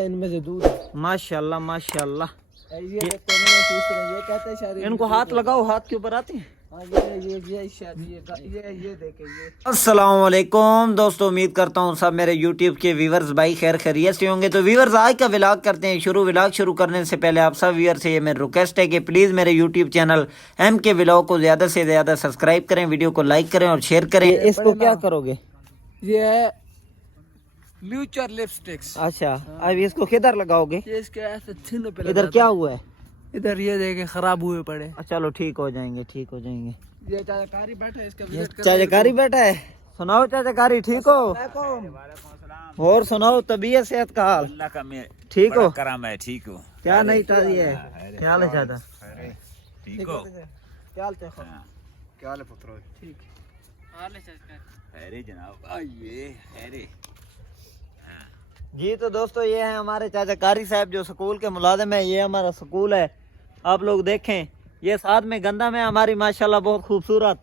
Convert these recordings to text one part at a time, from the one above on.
इनमें से दूध माशाल्लाह माशाल्लाह। ये देखते हैं ना, ये कहते हैं शायद इनको हाथ लगाओ, हाथ के ऊपर आते हैं। ये देखें ये। अस्सलाम वालेकुम दोस्तों, उम्मीद करता हूँ सब मेरे YouTube के व्यूवर्स भाई खैर खैरियत से होंगे। तो व्यूवर्स आज का व्लॉग करते हैं शुरू। व्लॉग शुरू करने से पहले आप सब व्यूअर से ये मेरी रिक्वेस्ट है कि प्लीज़ मेरे YouTube चैनल एम के व्लॉग को ज़्यादा से ज़्यादा सब्सक्राइब करें, वीडियो को लाइक करें और शेयर करें। इसको क्या करोगे? ये है फ्यूचर लिपस्टिक्स। अच्छा, अब इसको किधर लगाओगे? ये इसके ऐसे छिन्न पे इधर क्या हुआ है? इधर ये देखे खराब हुए पड़े। चलो ठीक हो जाएंगे, ठीक हो जाएंगे। ये चाचाकारी बैठा है, इसका विजिट करें। चाचाकारी बैठा है। सुनाओ चाचाकारी, ठीक हो? और सुनाओ तबीयत सेहत का हाल? अल्लाह का मैं ठीक हो? करम है, ठीक हो। क्या नहीं ताजी है? क्या हाल है चाचा? ठीक हो? क्या हाल है? क्या हाल है पुत्र? ठीक हाल है चाचा। अरे जनाब आइए। अरे जी तो दोस्तों ये है हमारे चाचा कारी साहब जो स्कूल के मुलाजिम है। ये हमारा स्कूल है, आप लोग देखें। ये साथ में गंदम है हमारी माशाल्लाह बहुत खूबसूरत।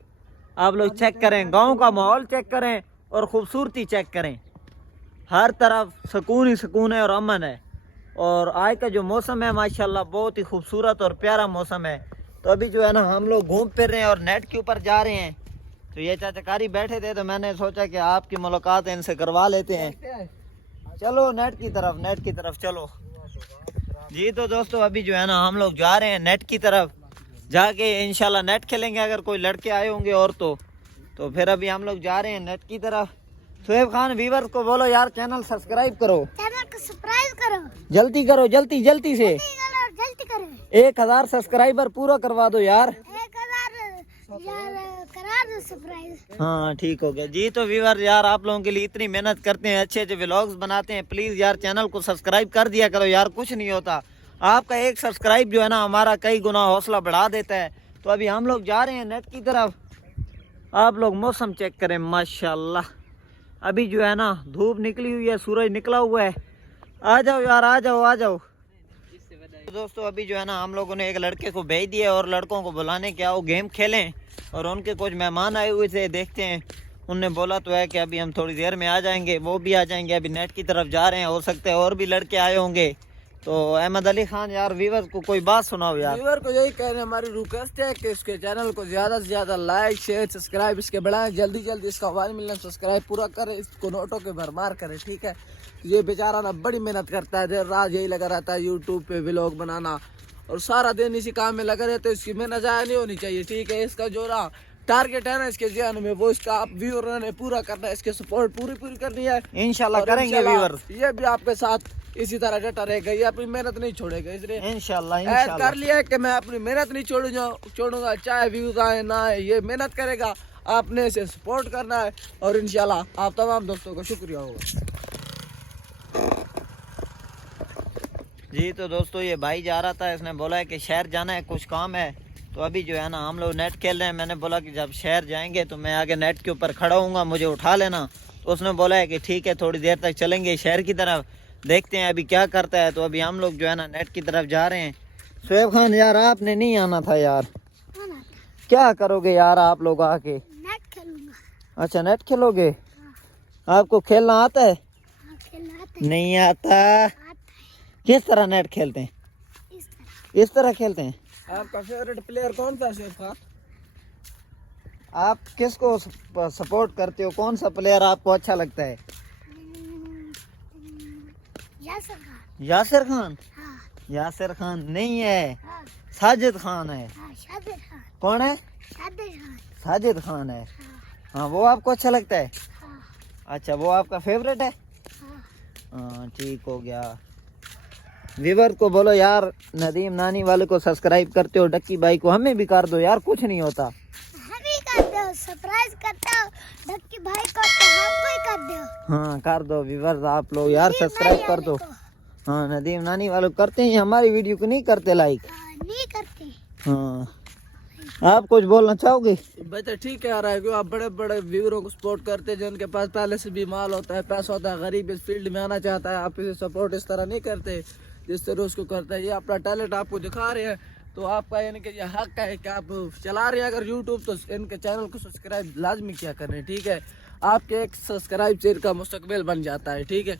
आप लोग चेक करें, गांव का माहौल चेक करें और खूबसूरती चेक करें। हर तरफ सुकून ही सुकून है और अमन है। और आज का जो मौसम है माशाल्लाह बहुत ही खूबसूरत और प्यारा मौसम है। तो अभी जो है ना हम लोग घूम फिर रहे हैं और नेट के ऊपर जा रहे हैं। तो ये चाचा कारी बैठे थे तो मैंने सोचा कि आपकी मुलाकात इनसे करवा लेते हैं। चलो नेट की तरफ, नेट की तरफ चलो। जी तो दोस्तों अभी जो है ना हम लोग जा रहे हैं नेट की तरफ, जाके इंशाल्लाह नेट खेलेंगे अगर कोई लड़के आए होंगे और तो फिर अभी हम लोग जा रहे हैं नेट की तरफ। शोएब खान व्यूअर्स को बोलो यार चैनल सब्सक्राइब करो, चैनल को सब्सक्राइब करो, जल्दी करो, जल्दी जल्दी से जल्दी करो। 1000 सब्सक्राइबर पूरा करवा दो यार। 1000 यार करा दो सब्सक्राइब। हाँ ठीक हो गया। जी तो व्यूअर यार आप लोगों के लिए इतनी मेहनत करते हैं, अच्छे अच्छे व्लॉग्स बनाते हैं, प्लीज यार चैनल को सब्सक्राइब कर दिया करो यार। कुछ नहीं होता, आपका एक सब्सक्राइब जो है ना हमारा कई गुना हौसला बढ़ा देता है। तो अभी हम लोग जा रहे हैं नेट की तरफ। आप लोग मौसम चेक करें माशाल्लाह। अभी जो है ना धूप निकली हुई है, सूरज निकला हुआ है। आ जाओ यार, आ जाओ आ जाओ। तो दोस्तों अभी जो है ना हम लोगों ने एक लड़के को भेज दिया और लड़कों को बुलाने के आओ गेम खेलें। और उनके कुछ मेहमान आए हुए थे, देखते हैं। उनने बोला तो है कि अभी हम थोड़ी देर में आ जाएंगे, वो भी आ जाएंगे। अभी नेट की तरफ जा रहे हैं, हो सकते हैं और भी लड़के आए होंगे। तो अहमद अली खान यार व्यूअर को कोई बात सुनाओ यार। व्यूअर को यही कह रहे हैं, हमारी रिक्वेस्ट है कि इसके चैनल को ज्यादा से ज्यादा लाइक शेयर सब्सक्राइब इसके बढ़ाएं। जल्दी जल्दी इसका 1 मिलियन सब्सक्राइब पूरा करें, इसको नोटों के भरमार करें, ठीक है। ये बेचारा ना बड़ी मेहनत करता है, देर रात यही लगा रहता है यूट्यूब पे व्लॉग बनाना और सारा दिन इसी काम में लगा रहता है। इसकी मेहनत ज़ाया नहीं होनी चाहिए, ठीक है। इसका जो ना टारगेट है ना इसके जहन में, वो इसका आप व्यूअर ने पूरा करना है, इसके सपोर्ट पूरी करनी है। इंशाल्लाह करेंगे व्यूअर। ये भी आपके साथ इसी तरह डटा रहेगा, ये अपनी मेहनत नहीं छोड़ेगा। इसलिए इंशाल्लाह ऐड कर लिया है कि मैं अपनी मेहनत नहीं छोड़ूंगा, चाहे व्यूज आए ना आए। ये मेहनत करेगा, आपने इसे सपोर्ट करना है और इंशाल्लाह आप तमाम दोस्तों का शुक्रिया होगा। जी तो दोस्तों ये भाई जा रहा था, इसने बोला है कि शहर जाना है, कुछ काम है। तो अभी जो है ना हम लोग नेट खेल रहे हैं। मैंने बोला कि जब शहर जाएंगे तो मैं आगे नेट के ऊपर खड़ा हूँगा, मुझे उठा लेना। तो उसने बोला है कि ठीक है, थोड़ी देर तक चलेंगे शहर की तरफ, देखते हैं अभी क्या करता है। तो अभी हम लोग जो है ना नेट की तरफ जा रहे हैं। शोएब खान यार आपने नहीं आना था यार, क्या करोगे यार आप लोग आके? नेट खेलूंगा। अच्छा नेट खेलोगे? आपको खेलना आता है? खेलना आता है। नहीं आता। किस तरह नेट खेलते हैं? इस तरह खेलते हैं। आपका फेवरेट प्लेयर कौन सा शेफ खान? आप किसको सपोर्ट करते हो? कौन सा प्लेयर आपको अच्छा लगता है? यासिर खान। यासिर खान? हाँ। यासिर खान नहीं है, हाँ। साजिद खान है। हाँ, शादिर खान। कौन है? शादिर खान। साजिद खान है। हाँ। हाँ वो आपको अच्छा लगता है? हाँ। अच्छा वो आपका फेवरेट है? हाँ। हाँ ठीक हो गया। व्यूअर को बोलो यार नदीम नानी वाले को सब्सक्राइब करते हो, डक्की भाई को हमें भी कर दो यार, कुछ नहीं होता। हम ही करते हो, सरप्राइज करते हो डक्की भाई को, तो हमको ही कर दो। हाँ कर दो व्यूअर्स आप लोग यार, सब्सक्राइब कर दो। हाँ नदीम नानी वाले करते हैं, हमारी वीडियो को नहीं करते लाइक। नहीं करते। हाँ आप कुछ बोलना चाहोगे? बच्चे ठीक है यार, क्यों आप बड़े बड़े व्यूअरों को सपोर्ट करते हैं जिनके पास पहले से भी माल होता है, पैसा होता है, गरीब इस फील्ड में आना चाहता है। आप इसे सपोर्ट इस तरह नहीं करते जिस तरह उसको करता है। ये अपना टैलेंट आपको दिखा रहे हैं, तो आपका यानी कि ये हक है कि आप चला रहे हैं अगर यूट्यूब, तो इनके चैनल को सब्सक्राइब लाजमी क्या करें, ठीक है। आपके एक सब्सक्राइब शेयर का मुस्तकबिल बन जाता है, ठीक है।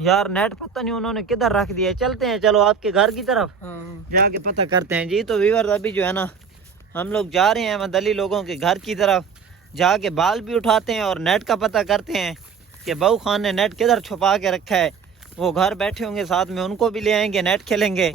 यार नेट पता नहीं उन्होंने किधर रख दिया। चलते हैं, चलो आपके घर की तरफ हाँ। जाके पता करते हैं जी। तो व्यूअर्स अभी जो है ना हम लोग जा रहे हैं अहमद अली लोगों के घर की तरफ, जाके बाल भी उठाते हैं और नेट का पता करते हैं कि बहू खान ने नेट किधर छुपा के रखा है। वो घर बैठे होंगे, साथ में उनको भी ले आएंगे, नेट खेलेंगे।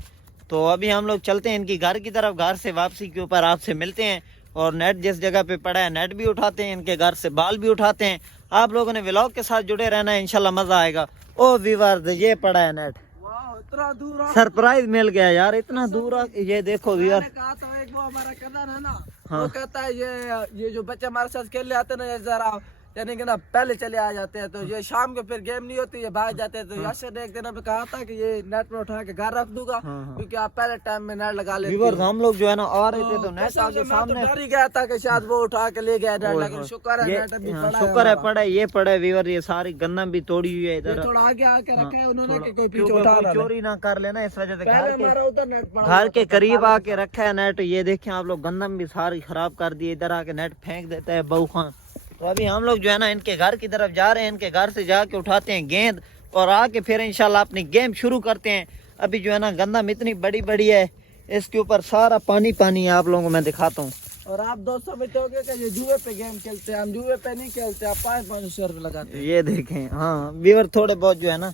तो अभी हम लोग चलते हैं इनकी घर की तरफ, घर से वापसी के ऊपर आपसे मिलते हैं और नेट जिस जगह पे पड़ा है नेट भी उठाते हैं, इनके घर से बाल भी उठाते हैं। आप लोगों ने व्लॉग के साथ जुड़े रहना है, इंशाल्लाह मजा आएगा। ओ व्यूअर्स ये पड़ा है नेट, वाह इतना दूर आ- सरप्राइज मिल गया यार, इतना दूर ये देखो व्यूअर। मैंने कहा था एक वो हमारा कजन है ना, हाँ। वो कहता है ये जो बच्चे हमारे साथ खेलने आते हैं ना, ये जरा यानी कि ना पहले चले आ जाते हैं, तो ये शाम को फिर गेम नहीं होती, ये भाग जाते हैं। तो यासर ने एक दिन हमें कहा था कि ये नेट में उठा के घर रख दूंगा, हाँ। क्योंकि आप पहले टाइम में नेट लगा लेते व्यूअर्स हो। हम लोग जो है ना आ रहे थे तो तो नेट कसम आके से मैं सामने तो डर ही गया था कि शायद वो उठा के ले गया नेट, ओए लेकिन होए। शुक्र है ये नेट अभी हाँ, पड़ा शुक्र है हमारा। पड़ा है, ये पड़ा है व्यूअर। ये सारी गन्नम भी तोड़ी हुई है ये इधर, थोड़ा आगे आके रखा है उन्होंने कि कोई पीछे क्योंकि उठा कोई रहा है। चोरी ना कर लेना, इस वजह से पहले हमारा उधर नेट पड़ा घर हुआ के था, करीब आके रखा है नेट। ये देखें आप लोग, गंदम भी सारी खराब कर दी, इधर आके नेट फेंक देता है बहू खान। तो अभी हम लोग जो है ना इनके घर की तरफ जा रहे हैं, इनके घर से जाके उठाते हैं गेंद और आके फिर इंशाल्लाह अपनी गेम शुरू करते हैं। अभी जो है ना गंदम इतनी बड़ी बड़ी है, इसके ऊपर सारा पानी पानी है, आप लोगों को मैं दिखाता हूँ। और आप दोस्त समझते होंगे कि ये जुए पे गेम खेलते हैं, हम जुए पे नहीं खेलते, आप 500 रुपये लगाते हैं। ये देखें, हाँ व्यूअर थोड़े बहुत जो है ना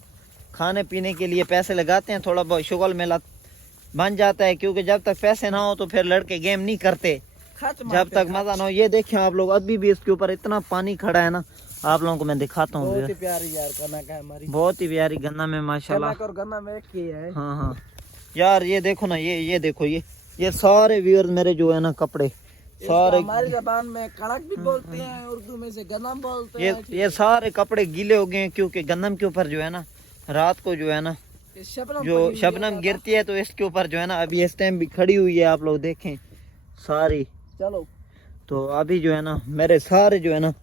खाने पीने के लिए पैसे लगाते हैं, थोड़ा बहुत शुगल मेला बन जाता है, क्योंकि जब तक पैसे ना हो तो फिर लड़के गेम नहीं करते, खर्च जब मारते तक मजा ना हो। ये देखें आप लोग, अभी भी इसके ऊपर इतना पानी खड़ा है ना, आप लोगों को मैं दिखाता हूँ। बहुत ही प्यारी यार करना का हमारी, बहुत ही प्यारी गन्ना में माशाल्लाह। कनक और गन्ना में एक ही है। हाँ हाँ यार ये देखो ना, ये देखो, ये सारे व्यूअर्स मेरे जो है ना कपड़े इसको सारे, हमारी जबान में कड़क भी बोलते हैं, उर्दू में से गन्नम बोलते हैं। ये सारे कपड़े गीले हो गए हैं, क्योंकि गन्नम के ऊपर जो है ना रात को जो है ना ये शबनम जो पड़ी हुई है शबनम ज्यादा। गिरती है, तो इसके ऊपर जो है ना अभी इस टाइम भी खड़ी हुई है, आप लोग देखें सारी। चलो तो अभी जो है ना मेरे सारे जो है ना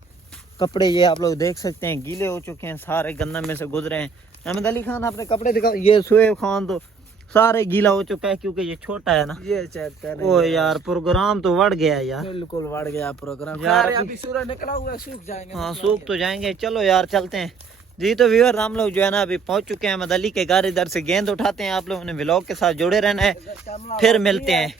कपड़े, ये आप लोग देख सकते हैं गीले हो चुके हैं, सारे गन्नम में से गुजरे हैं। अहमद अली खान अपने कपड़े दिखाओ। ये शुएब खान तो सारे गीला हो चुका है, क्योंकि ये छोटा है ना। ये चेक ओ यार प्रोग्राम तो बढ़ गया यार। बिल्कुल बढ़ गया प्रोग्राम यार यार, अभी सूरज निकला हुआ है, सूख जाएंगे। हाँ सूख तो जाएंगे। चलो यार चलते हैं जी। तो व्यूअर हम लोग जो है ना अभी पहुंच चुके हैं अहमद अली के घर, इधर से गेंद उठाते हैं। आप लोगों ने व्लॉग के साथ जुड़े रहना है, फिर मिलते हैं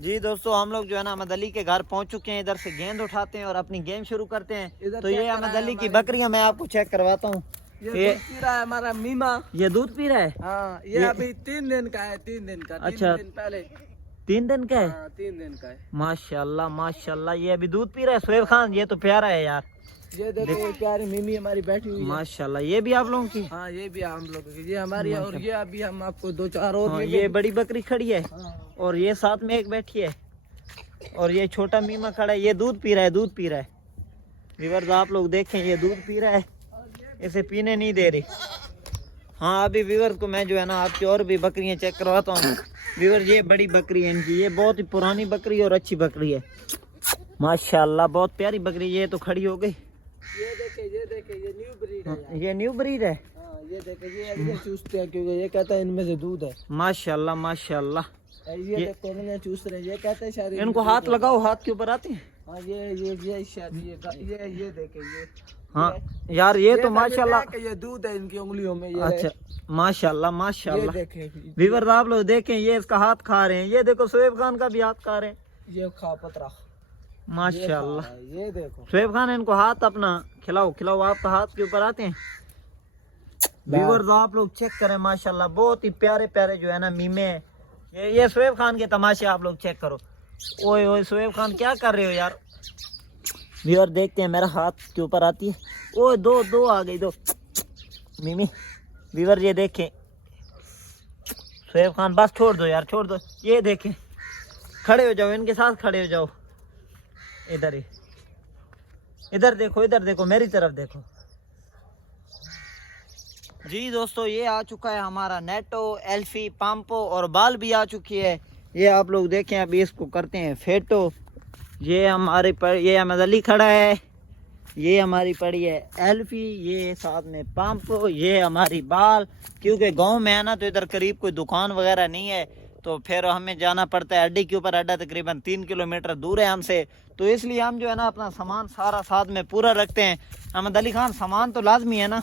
जी। दोस्तों हम लोग जो है ना अहमद अली के घर पहुंच चुके हैं, इधर से गेंद उठाते हैं और अपनी गेम शुरू करते हैं। तो ये अहमद अली की बकरियां मैं आपको चेक करवाता हूँ। ये दूध पी रहा है हमारा मीमा। ये दूध पी रहा है। हाँ ये अभी 3 दिन का है, 3 दिन का। अच्छा। 3 दिन पहले। 3 दिन का है। हाँ 3 दिन का है। माशाल्लाह माशाल्लाह, ये अभी दूध पी रहा है। शुएब खान ये तो प्यारा है यार। ये देखो ये प्यारी मिमी हमारी बैठी हुई है। माशाल्लाह, ये भी आप लोगों की। हाँ ये भी हम लोगों की, ये हमारी है। और ये अभी हम आपको 2-4 और हाँ, भी ये बड़ी बकरी खड़ी है हाँ। और ये साथ में एक बैठी है और ये छोटा मीमा खड़ा है। ये दूध पी रहा है, दूध पी रहा है। व्यूअर्स आप लोग देखें, ये दूध पी रहा है, इसे पीने नहीं दे रही। हाँ अभी व्यूअर्स को मैं जो है ना आपकी और भी बकरियां चेक करवाता हूँ। व्यूअर्स ये बड़ी बकरी है इनकी, ये बहुत ही पुरानी बकरी और अच्छी बकरी है माशाल्लाह, बहुत प्यारी बकरी। ये तो खड़ी हो गई। ये देखे ये न्यू ब्रीड है यार। ये न्यू ब्रीड है। हाँ ये देखे ये चूसते हैं, क्योंकि ये कहता है इनमें से दूध है। माशाल्लाह माशाल्लाह। ये देखो उंगलियां चूस रहे हैं, ये कहते हैं शायद इनको हाथ लगाओ, हाथ के ऊपर आते हैं। हाँ ये शायद ये देखे ये। हाँ यार ये तो समझते माशाल्लाह। हैं कि ये दूध है इनकी उंगलियों में। ये अच्छा माशाल्लाह ये माशाल्लाह। देखे व्यूअर्स आप लोग देखें, ये इसका हाथ खा रहे हैं। ये देखो शुएब खान का भी हाथ खा रहे हैं ये खा पतरा माशाल्लाह। ये देखो शुएब खान इनको हाथ अपना खिलाओ खिलाओ, आपका हाथ के ऊपर आते हैं। व्यूअर्स आप लोग चेक करें माशाल्लाह, बहुत ही प्यारे प्यारे जो है ना मीमे हैं। ये शुएब खान के तमाशे आप लोग चेक करो। ओए ओए शुएब खान क्या कर रहे हो यार। व्यूअर देखते हैं, मेरा हाथ के ऊपर आती है। ओए दो आ गई, 2 मीमी। व्यूअर ये देखें, शुएब खान बस छोड़ दो यार, छोड़ दो। ये देखें, खड़े हो जाओ, इनके साथ खड़े हो जाओ। इधर ही, इधर देखो मेरी तरफ देखो जी। दोस्तों ये आ चुका है हमारा नेटो, एल्फी, पाम्पो और बाल भी आ चुकी है। ये आप लोग देखें, अभी इसको करते हैं फेटो। ये हमारे पर ये अहमद अली खड़ा है, ये हमारी पड़ी है एल्फी, ये साथ में पाम्पो, ये हमारी बाल। क्योंकि गांव में है ना, तो इधर करीब कोई दुकान वगैरह नहीं है, तो फिर हमें जाना पड़ता है अड्डे के ऊपर। अड्डा तकरीबन 3 किलोमीटर दूर है हमसे, तो इसलिए हम जो है ना अपना सामान सारा साथ में पूरा रखते हैं। अहमद अली खान सामान तो लाजमी है ना।